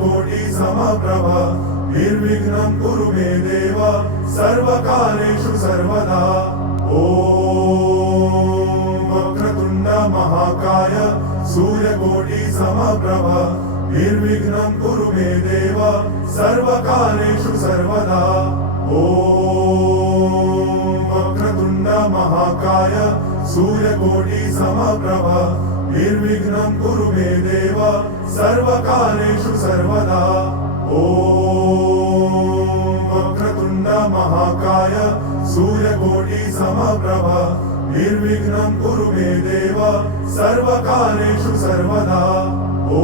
सूर्यकोटि समप्रभ निर्विघ्नं कुरु मे देव सर्वकार्येषु सर्वदा। ॐ वक्रतुण्ड महाकाय सूर्यकोटि समप्रभ निर्विघ्नं कुरु मे देव सर्वकार्येषु सर्वदा। ॐ वक्रतुण्ड महाकाय सूर्यकोटि समप्रभ निर्विघ्नं कुरु मे देव सर्वकार्येषु सर्वदा। ॐ वक्रतुण्ड महाकाय सूर्यकोटि समप्रभ निर्विघ्नं कुरु मे देव सर्वकार्येषु सर्वदा। ॐ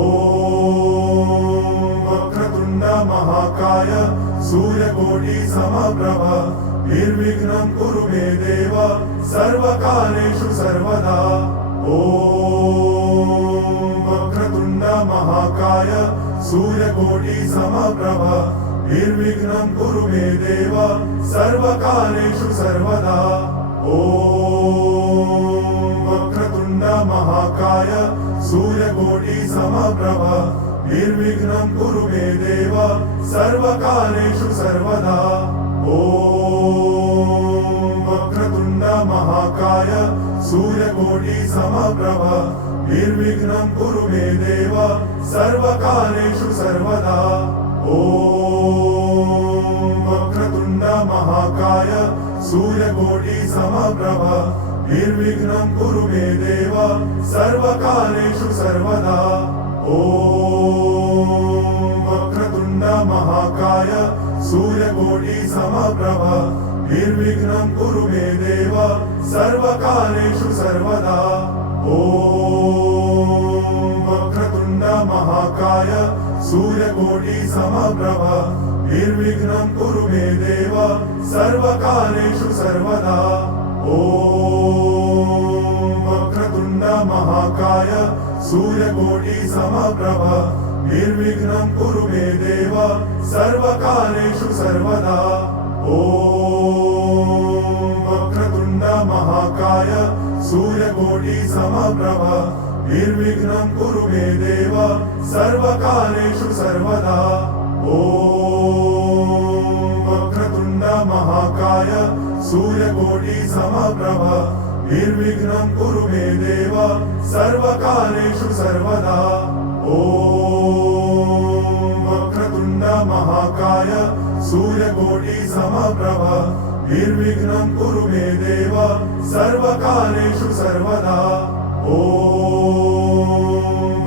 वक्रतुण्ड महाकाय सूर्यकोटि समप्रभ निर्विघ्नं कुरु मे देव सर्वकार्येषु सर्वदा। ॐ वक्रतुण्ड महाकाय सूर्यकोटि समप्रभ निर्विघ्नं कुरु मे देव सर्वकार्येषु सर्वदा। ॐ वक्रतुण्ड महाकाय सूर्यकोटि समप्रभ निर्विघ्नं कुरु मे देव सर्वकार्येषु सर्वदा। ॐ वक्रतुण्ड महाकाय सूर्यकोटि समप्रभ निर्विघ्नं कुरु मे देव सर्वकार्येषु सर्वदा। ॐ वक्रतुण्ड महाकाय सूर्यकोटि समप्रभ निर्विघ्नं कुरु मे देव सर्वकार्येषु सर्वदा। ॐ वक्रतुण्ड महाकाय सूर्यकोटि समप्रभ निर्विघ्नं कुरु मे देव सर्वकार्येषु सर्वदा। ॐ वक्रतुण्ड महाकाय सूर्यकोटि समप्रभ निर्विघ्नं कुरु मे देव सर्वकार्येषु सर्वदा। ॐ वक्रतुण्ड महाकाय सूर्यकोटि समप्रभ निर्विघ्नं कुरु मे देव सर्वकार्येषु सर्वदा। ॐ वक्रतुण्ड महाकाय सूर्यकोटि समप्रभ निर्विघ्नं कुरु मे देव सर्वकार्येषु सर्वदा। ॐ वक्रतुण्ड महाकाय सूर्यकोटि समप्रभ निर्विघ्नं कुरु मे देव सर्वकार्येषु सर्वदा। ॐ वक्रतुण्ड महाकाय सूर्यकोटि समप्रभ निर्विघ्नं कुरु मे देव सर्वकार्येषु सर्वदा। ॐ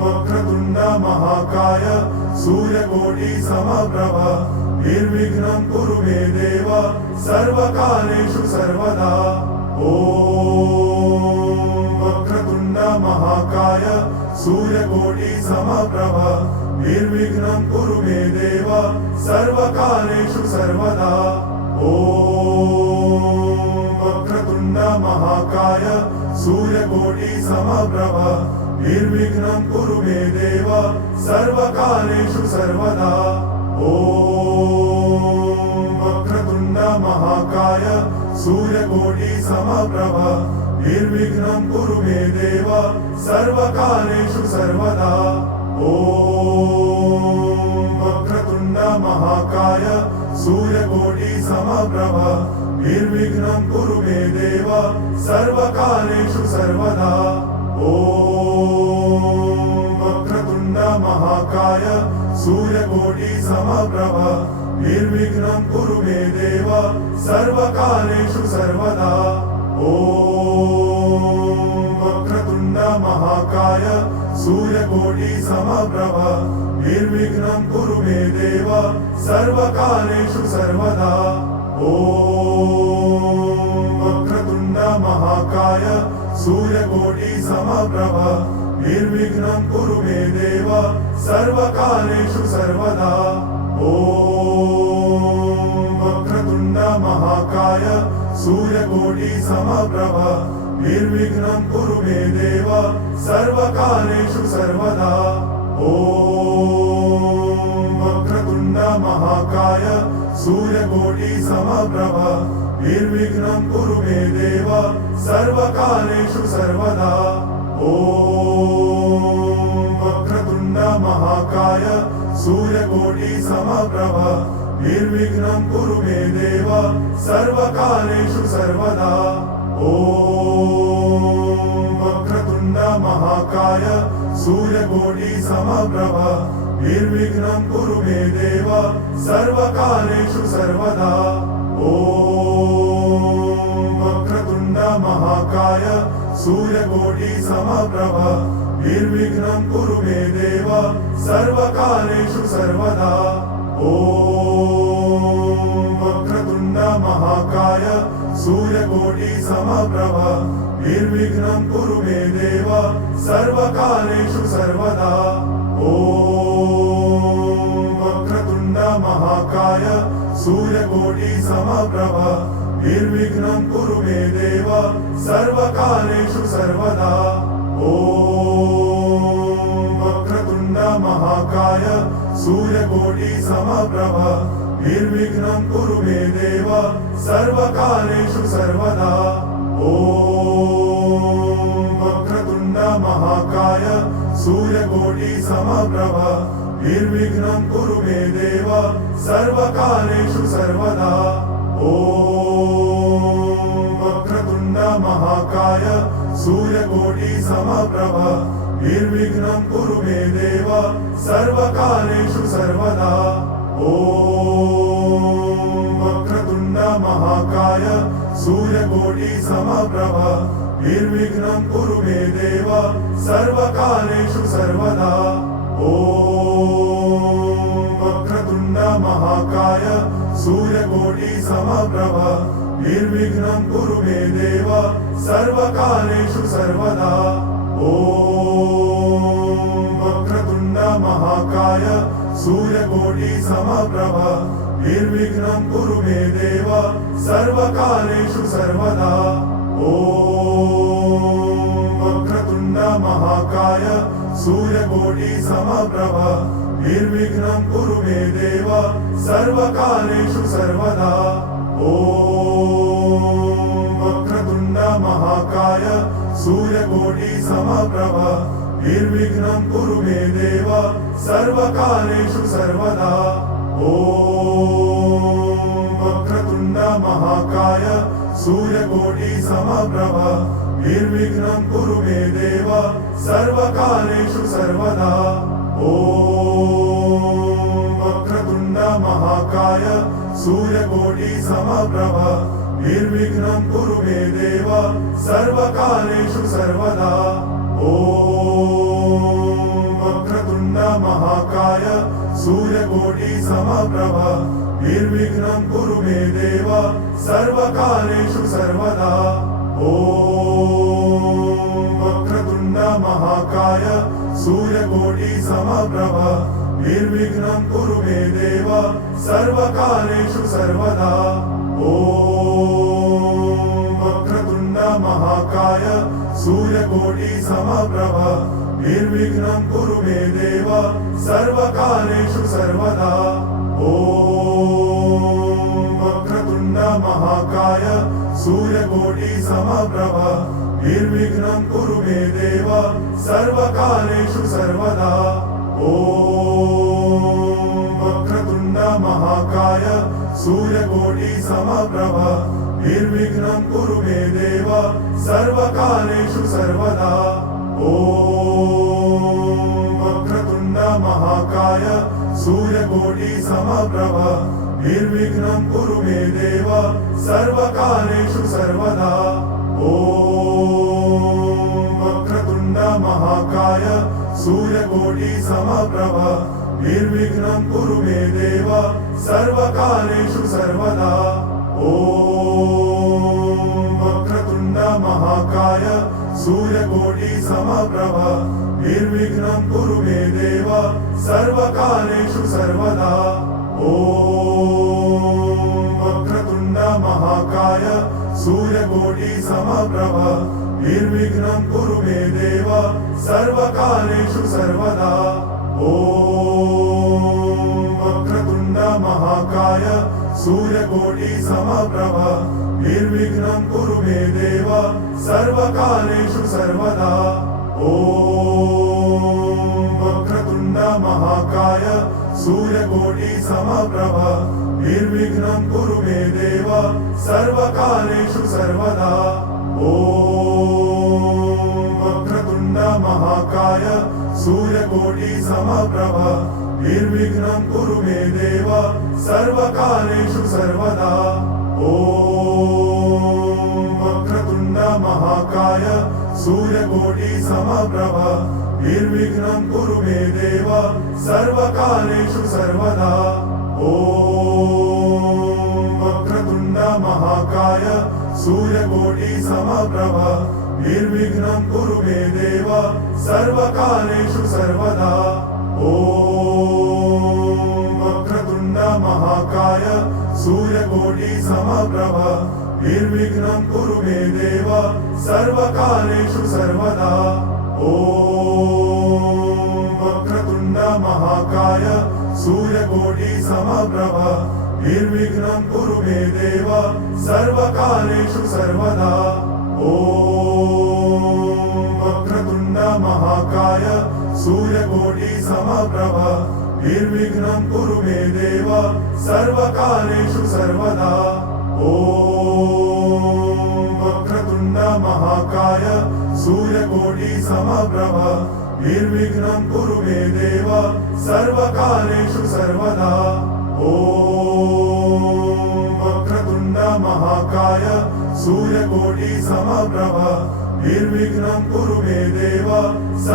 वक्रतुण्ड महाकाय सूर्यकोटि समप्रभ निर्विघ्नं कुरु मे देव सर्वकार्येषु सर्वदा। ॐ वक्रतुण्ड महाकाय सूर्यकोटि समप्रभ निर्विघ्नं कुरु मे देव सर्वकार्येषु सर्वदा। ॐ वक्रतुण्ड महाकाय सूर्यकोटि समप्रभ निर्विघ्नं कुरु मे देव सर्वकार्येषु सर्वदा। ॐ वक्रतुण्ड महाकाय सूर्यकोटि समप्रभ निर्विघ्नं कुरु मे देव सर्वकार्येषु सर्वदा। ॐ वक्रतुण्ड महाकाय सूर्यकोटि समप्रभ निर्विघ्नं कुरु मे देव सर्वकार्येषु सर्वदा। ॐ वक्रतुण्ड महाकाय सूर्यकोटि समप्रभ निर्विघ्नं कुरु मे देव सर्वकार्येषु सर्वदा। ॐ वक्रतुण्ड महाकाय सूर्यकोटि समप्रभ निर्विघ्नं कुरु मे देव सर्वकार्येषु सर्वदा। ॐ वक्रतुण्ड महाकाय सूर्यकोटि समप्रभ निर्विघ्नं कुरु मे देव सर्वकार्येषु सर्वदा। ॐ वक्रतुण्ड महाकाय सूर्यकोटि समप्रभ निर्विघ्नं कुरु मे देव सर्वकार्येषु सर्वदा। ॐ वक्रतुण्ड महाकाय सूर्यकोटि समप्रभ निर्विघ्नं कुरु मे देव सर्वकार्येषु सर्वदा। ॐ वक्रतुण्ड महाकाय सूर्यकोटि समप्रभ निर्विघ्नं कुरु मे देव सर्वकार्येषु सर्वदा ॐ वक्रतुण्ड महाकाय सूर्यकोटि समप्रभ निर्विघ्नं कुरु मे देव सर्वकार्येषु सर्वदा ॐ वक्रतुण्ड महाकाय सूर्यकोटि समप्रभ निर्विघ्नं कुरु मे देव सर्वकार्येषु सर्वदा ॐ वक्रतुण्ड महाकाय सूर्यकोटि समप्रभ निर्विघ्नं कुरु मे देव सर्वकार्येषु सर्वदा ॐ वक्रतुण्ड महाकाय सूर्यकोटि समप्रभ निर्विघ्नं कुरु मे देव सर्वकार्येषु सर्वदा ॐ वक्रतुण्ड महाकाय सूर्यकोटि समप्रभ निर्विघ्नं कुरु मे देव सर्वकार्येषु सर्वदा ॐ वक्रतुण्ड महाकाय सूर्यकोटि समप्रभ निर्विघ्नं कुरु मे देव सर्वकार्येषु सर्वदा ॐ वक्रतुण्ड महाकाय सूर्यकोटि समप्रभ निर्विघ्नं कुरु मे देव सर्वकार्येषु सर्वदा ॐ वक्रतुण्ड महाकाय सूर्यकोटि समप्रभ निर्विघ्नं कुरु मे देव सर्वकार्येषु सर्वदा ॐ वक्रतुण्ड महाकाय सूर्यकोटि समप्रभ निर्विघ्नं कुरु मे देव सर्वकार्येषु सर्वदा ॐ वक्रतुण्ड महाकाय सूर्यकोटि समप्रभ निर्विघ्नं कुरु मे देव सर्वकार्येषु सर्वदा ॐ वक्रतुण्ड महाकाय सूर्यकोटि समप्रभ निर्विघ्नं कुरु मे देव सर्वकार्येषु सर्वदा ॐ वक्रतुण्ड महाकाय सूर्यकोटि समप्रभ निर्विघ्नं कुरु मे देव सर्वकार्येषु सर्वदा ॐ वक्रतुण्ड महाकाय सूर्यकोटि समप्रभ निर्विघ्नं कुरु मे देव सर्वकार्येषु सर्वदा ॐ वक्रतुण्ड महाकाय सूर्यकोटि समप्रभ निर्विघ्नं कुरु मे देव सर्वकार्येषु सर्वदा ॐ वक्रतुण्ड महाकाय सूर्यकोटि समप्रभ निर्विघ्नं कुरु मे देव सर्वकार्येषु सर्वदा ॐ वक्रतुण्ड महाकाय सूर्यकोटि समप्रभ निर्विघ्नं कुरु मे देव सर्वकार्येषु सर्वदा ॐ वक्रतुण्ड महाकाय सूर्यकोटि समप्रभ निर्विघ्नं कुरु मे देव सर्वकार्येषु सर्वदा ॐ वक्रतुण्ड महाकाय सूर्यकोटि समप्रभ निर्विघ्नं कुरु मे देव सर्वकार्येषु सर्वदा ॐ वक्रतुण्ड महाकाय सूर्यकोटि समप्रभ निर्विघ्नं कुरु मे देव सर्वकार्येषु सर्वदा ॐ वक्रतुण्ड महाकाय सूर्यकोटि समप्रभ निर्विघ्नं कुरु मे देव सर्वकार्येषु सर्वदा ॐ वक्रतुण्ड महाकाय सूर्यकोटि समप्रभ निर्विघ्नं कुरु मे देव सर्वकार्येषु सर्वदा ॐ वक्रतुण्ड महाकाय सूर्यकोटि समप्रभ निर्विघ्नं कुरु मे देव सर्वकार्येषु सर्वदा ॐ वक्रतुण्ड महाकाय सूर्यकोटि समप्रभ निर्विघ्नं कुरु मे देव सर्वकार्येषु सर्वदा ॐ वक्रतुण्ड महाकाय सूर्यकोटि समप्रभ निर्विघ्नं कुरु मे देव सर्वकार्येषु सर्वदा ॐ वक्रतुण्ड महाकाय सूर्यकोटि समप्रभ निर्विघ्नं कुरु मे देव सर्वकार्येषु सर्वदा ॐ वक्रतुण्ड महाकाय सूर्यकोटि समप्रभ निर्विघ्नं कुरु मे देव सर्वकार्येषु सर्वदा ॐ वक्रतुण्ड महाकाय सूर्यकोटि समप्रभ निर्विघ्नं कुरु मे देव सर्वकार्येषु सर्वदा ॐ वक्रतुण्ड महाकाय सूर्यकोटि समप्रभ निर्विघ्नं कुरु मे देव सर्वकार्येषु सर्वदा ॐ वक्रतुण्ड महाकाय सूर्यकोटि समप्रभ निर्विघ्नं कुरु मे देव सर्वकार्येषु सर्वदा ॐ वक्रतुण्ड महाकाय सूर्यकोटि समप्रभ निर्विघ्नं कुरु मे देव सर्वकार्येषु सर्वदा ॐ वक्रतुण्ड महाकाय सूर्यकोटि समप्रभ निर्विघ्नं कुरु मे देव सर्वकार्येषु सर्वदा ॐ वक्रतुण्ड महाकाय सूर्यकोटि समप्रभ निर्विघ्नं कुरु मे देव सर्वकार्येषु सर्वदा ॐ वक्रतुण्ड महाकाय सूर्यकोटि समप्रभ निर्विघ्नं कुरु मे देव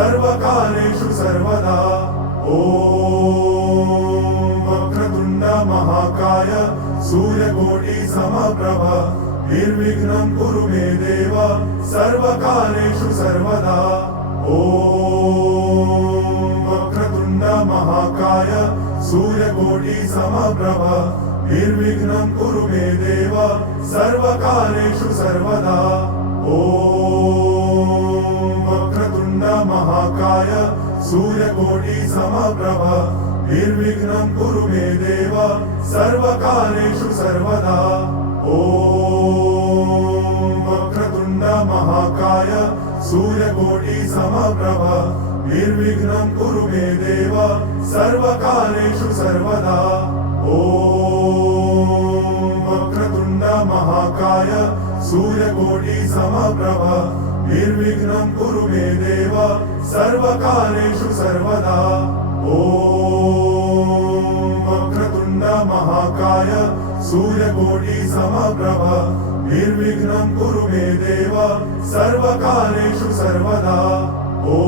सर्वकार्येषु सर्वदा ॐ वक्रतुण्ड महाकाय सूर्यकोटि समप्रभ निर्विघ्नं कुरु मे देव सर्वकार्येषु सर्वदा ॐ वक्रतुण्ड महाकाय सूर्यकोटि समप्रभ निर्विघ्नं कुरु मे देव सर्वकार्येषु सर्वदा ॐ वक्रतुण्ड महाकाय सूर्यकोटि समप्रभ निर्विघ्नं कुरु मे देव सर्वकार्येषु सर्वदा ॐ वक्रतुण्ड महाकाय सूर्यकोटि समप्रभ निर्विघ्नं कुरु मे देव सर्वकार्येषु सर्वदा ॐ वक्रतुण्ड महाकाय सूर्यकोटि समप्रभ निर्विघ्नं कुरु मे देव सर्वकार्येषु सर्वदा ॐ वक्रतुण्ड महाकाय सूर्यकोटि समप्रभ निर्विघ्नं कुरु मे देव सर्वकार्येषु सर्वदा ॐ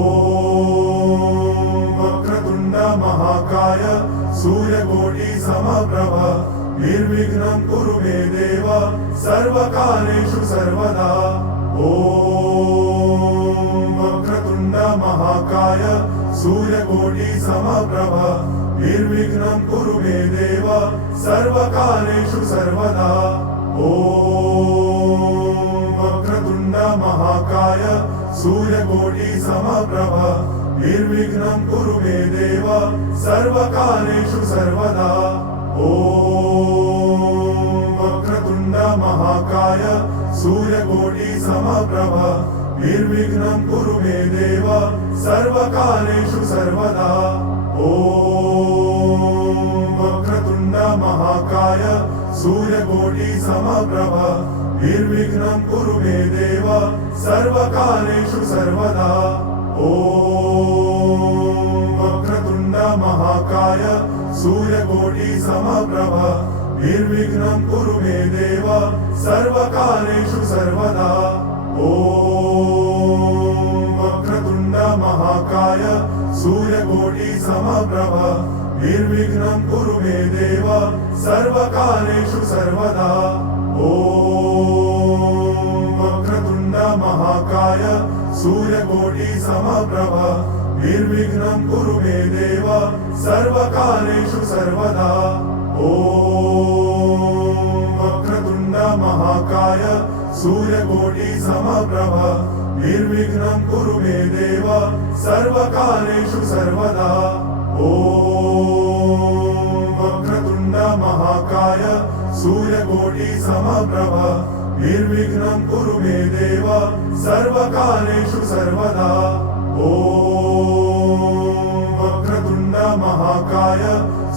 वक्रतुण्ड महाकाय सूर्यकोटि समप्रभ निर्विघ्नं कुरु मे देव सर्वकार्येषु सर्वदा ॐ वक्रतुण्ड महाकाय सूर्यकोटि समप्रभ निर्विघ्नं कुरु मे देव सर्वकार्येषु सर्वदा ॐ वक्रतुण्ड महाकाय सूर्यकोटि समप्रभ निर्विघ्नं कुरु मे देव सर्वकार्येषु सर्वदा ॐ वक्रतुण्ड महाकाय सूर्यकोटि समप्रभ निर्विघ्नं कुरु मे देव सर्वकार्येषु सर्वदा ॐ वक्रतुण्ड महाकाय सूर्यकोटि समप्रभ निर्विघ्नं कुरु मे देव सर्वकार्येषु सर्वदा ॐ वक्रतुण्ड महाकाय सूर्यकोटि समप्रभ निर्विघ्नं कुरु मे देव सर्वकार्येषु सर्वदा ॐ वक्रतुण्ड महाकाय सूर्यकोटि समप्रभ निर्विघ्नं कुरु मे देव सर्वकार्येषु सर्वदा ॐ वक्रतुण्ड महाकाय सूर्यकोटि समप्रभ निर्विघ्नं कुरु मे देव सर्वकार्येषु सर्वदा ॐ वक्रतुण्ड महाकाय सूर्यकोटि समप्रभ निर्विघ्नं कुरु मे देव सर्वकार्येषु सर्वदा ॐ वक्रतुण्ड महाकाय सूर्यकोटि समप्रभ निर्विघ्नं कुरु मे देव सर्वकार्येषु सर्वदा ॐ वक्रतुण्ड महाकाय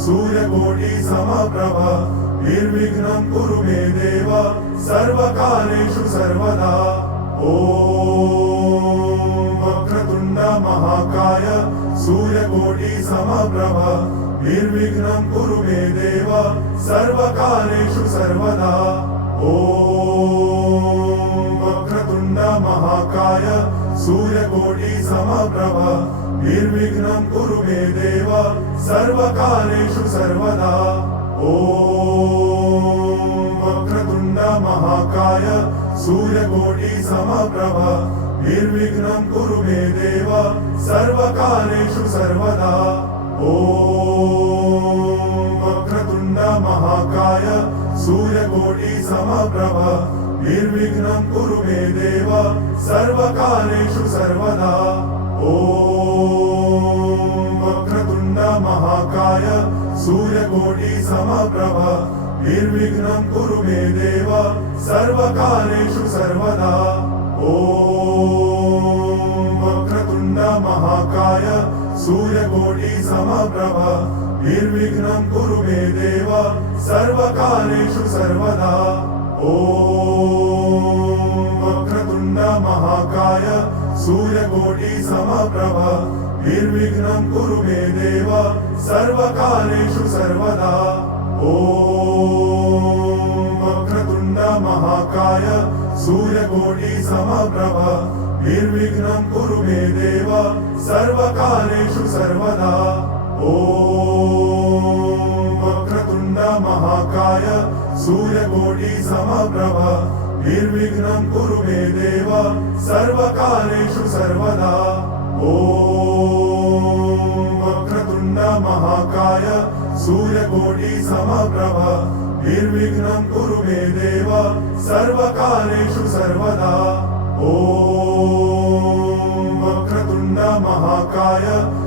सूर्यकोटि समप्रभ निर्विघ्नं कुरु मे देव सर्वकार्येषु सर्वदा ॐ वक्रतुण्ड महाकाय सूर्यकोटि समप्रभ निर्विघ्नं कुरु मे देव सर्वकार्येषु सर्वदा ॐ वक्रतुण्ड महाकाय सूर्यकोटि समप्रभ निर्विघ्नं कुरु मे देव सर्वकार्येषु सर्वदा ॐ वक्रतुण्ड महाकाय सूर्यकोटि समप्रभ निर्विघ्नं कुरु मे देव सर्वकार्येषु सर्वदा ॐ वक्रतुण्ड महाकाय सूर्यकोटि समप्रभ निर्विघ्नं कुरु मे देव सर्वकार्येषु सर्वदा ॐ वक्रतुण्ड महाकाय सूर्यकोटि समप्रभ निर्विघ्नं कुरु मे देव सर्वकार्येषु सर्वदा ॐ वक्रतुण्ड महाकाय सूर्यकोटि समप्रभ निर्विघ्नं कुरु मे देव सर्वकार्येषु सर्वदा ॐ वक्रतुण्ड महाकाय सूर्यकोटि समप्रभ निर्विघ्नं कुरु मे देव सर्वकार्येषु सर्वदा ॐ वक्रतुण्ड महाकाय सूर्यकोटि समप्रभ निर्विघ्नं कुरु मे देव सर्वकार्येषु सर्वदा ॐ वक्रतुण्ड महाकाय सूर्यकोटि समप्रभ निर्विघ्नं कुरु मे देव सर्वकार्येषु सर्वदा ॐ वक्रतुण्ड महाकाय सूर्यकोटि समप्रभ निर्विघ्नं कुरु मे देव सर्वकार्येषु सर्वदा ॐ वक्रतुण्ड महाकाय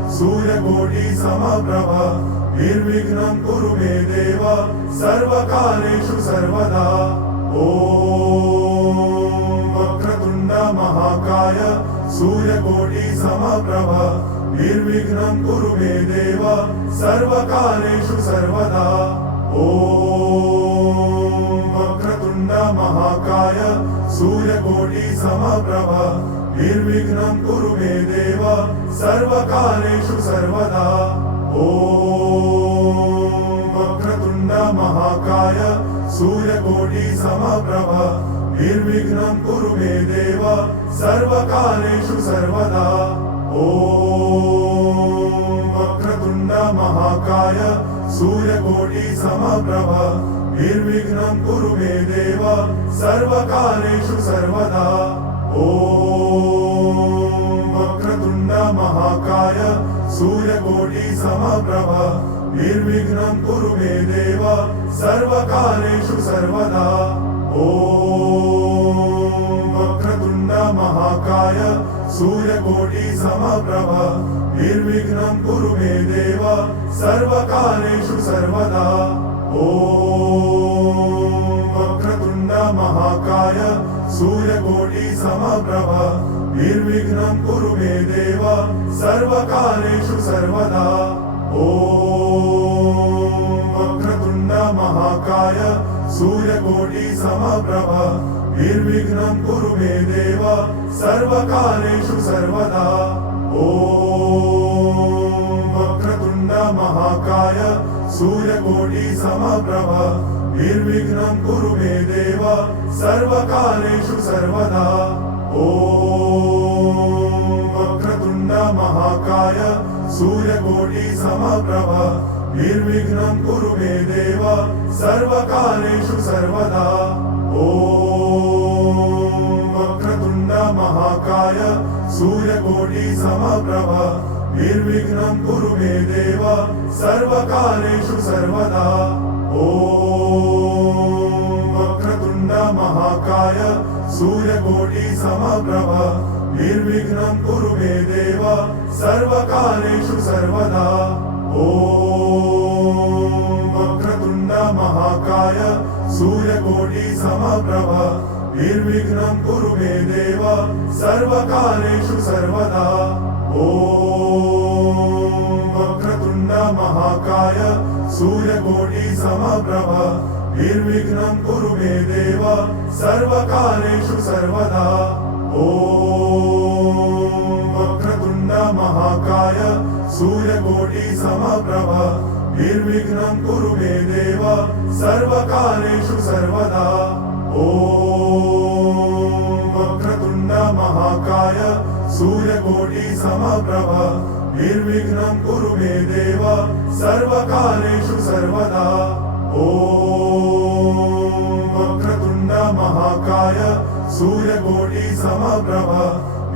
सूर्यकोटि समप्रभ निर्विघ्नं कुरु मे देव सर्वकार्येषु सर्वदा ॐ वक्रतुण्ड महाकाय सूर्यकोटि समप्रभ निर्विघ्नं कुरु मे देव सर्वकार्येषु सर्वदा ॐ वक्रतुण्ड महाकाय सूर्यकोटि समप्रभ निर्विघ्नं कुरु मे देव सर्वकार्येषु सर्वदा ॐ वक्रतुण्ड महाकाय सूर्यकोटि समप्रभ निर्विघ्नं कुरु मे देव सर्वकार्येषु सर्वदा ॐ वक्रतुण्ड महाकाय सूर्यकोटि समप्रभ निर्विघ्नं कुरु मे देव सर्वकार्येषु सर्वदा ॐ वक्रतुण्ड महाकाय सूर्यकोटि समप्रभ निर्विघ्नं कुरु मे देव सर्वकार्येषु सर्वदा ॐ वक्रतुण्ड महाकाय सूर्यकोटि समप्रभ निर्विघ्नं कुरु मे देव सर्वकार्येषु सर्वदा ॐ वक्रतुण्ड महाकाय सूर्यकोटि समप्रभ निर्विघ्नं कुरु मे देव सर्वकार्येषु सर्वदा ॐ वक्रतुण्ड महाकाय सूर्यकोटि समप्रभ निर्विघ्नं कुरु मे देव सर्वकार्येषु सर्वदा ॐ वक्रतुण्ड महाकाय सूर्यकोटि समप्रभ निर्विघ्नं कुरु मे देव सर्वकार्येषु सर्वदा ॐ वक्रतुण्ड महाकाय सूर्यकोटि समप्रभ निर्विघ्नं कुरु मे देव सर्वकार्येषु सर्वदा ॐ वक्रतुण्ड महाकाय सूर्यकोटि समप्रभ निर्विघ्नं कुरु मे देव सर्वकार्येषु सर्वदा ॐ वक्रतुण्ड महाकाय सूर्यकोटि समप्रभ निर्विघ्नं कुरु मे देव सर्वकार्येषु सर्वदा ॐ वक्रतुण्ड महाकाय सूर्यकोटि समप्रभ निर्विघ्नं कुरु मे देव सर्वकार्येषु सर्वदा ॐ वक्रतुण्ड महाकाय सूर्यकोटि समप्रभ निर्विघ्नं कुरु मे देव सर्वकार्येषु सर्वदा ॐ वक्रतुण्ड महाकाय सूर्यकोटि समप्रभ निर्विघ्नं कुरु मे देव सर्वकार्येषु सर्वदा ॐ वक्रतुण्ड महाकाय सूर्यकोटि समप्रभ निर्विघ्नं कुरु मे देव सर्वकार्येषु सर्वदा ॐ वक्रतुण्ड महाकाय सूर्यकोटि समप्रभ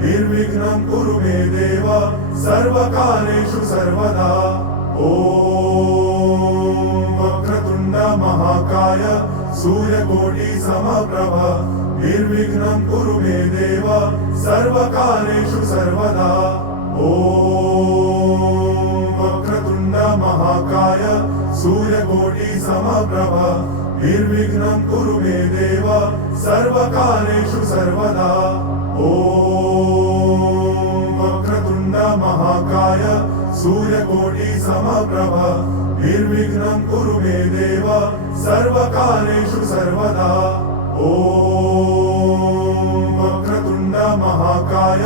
निर्विघ्नं कुरु मे देव सर्वकार्येषु सर्वदा ॐ वक्रतुण्ड महाकाय सूर्यकोटि समप्रभ निर्विघ्नं कुरु मे देव सर्वकार्येषु सर्वदा ॐ वक्रतुण्ड महाकाय सूर्यकोटि समप्रभ निर्विघ्नं कुरु मे देव सर्वकार्येषु सर्वदा ॐ वक्रतुण्ड महाकाय सूर्यकोटि समप्रभ निर्विघ्नं कुरु मे देव सर्वकार्येषु सर्वदा ॐ वक्रतुण्ड महाकाय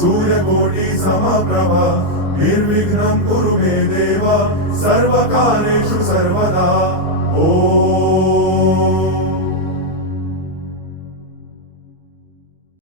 सूर्यकोटि समप्रभ निर्विघ्नं कुरु मे देव सर्वकार्येषु सर्वदा ॐ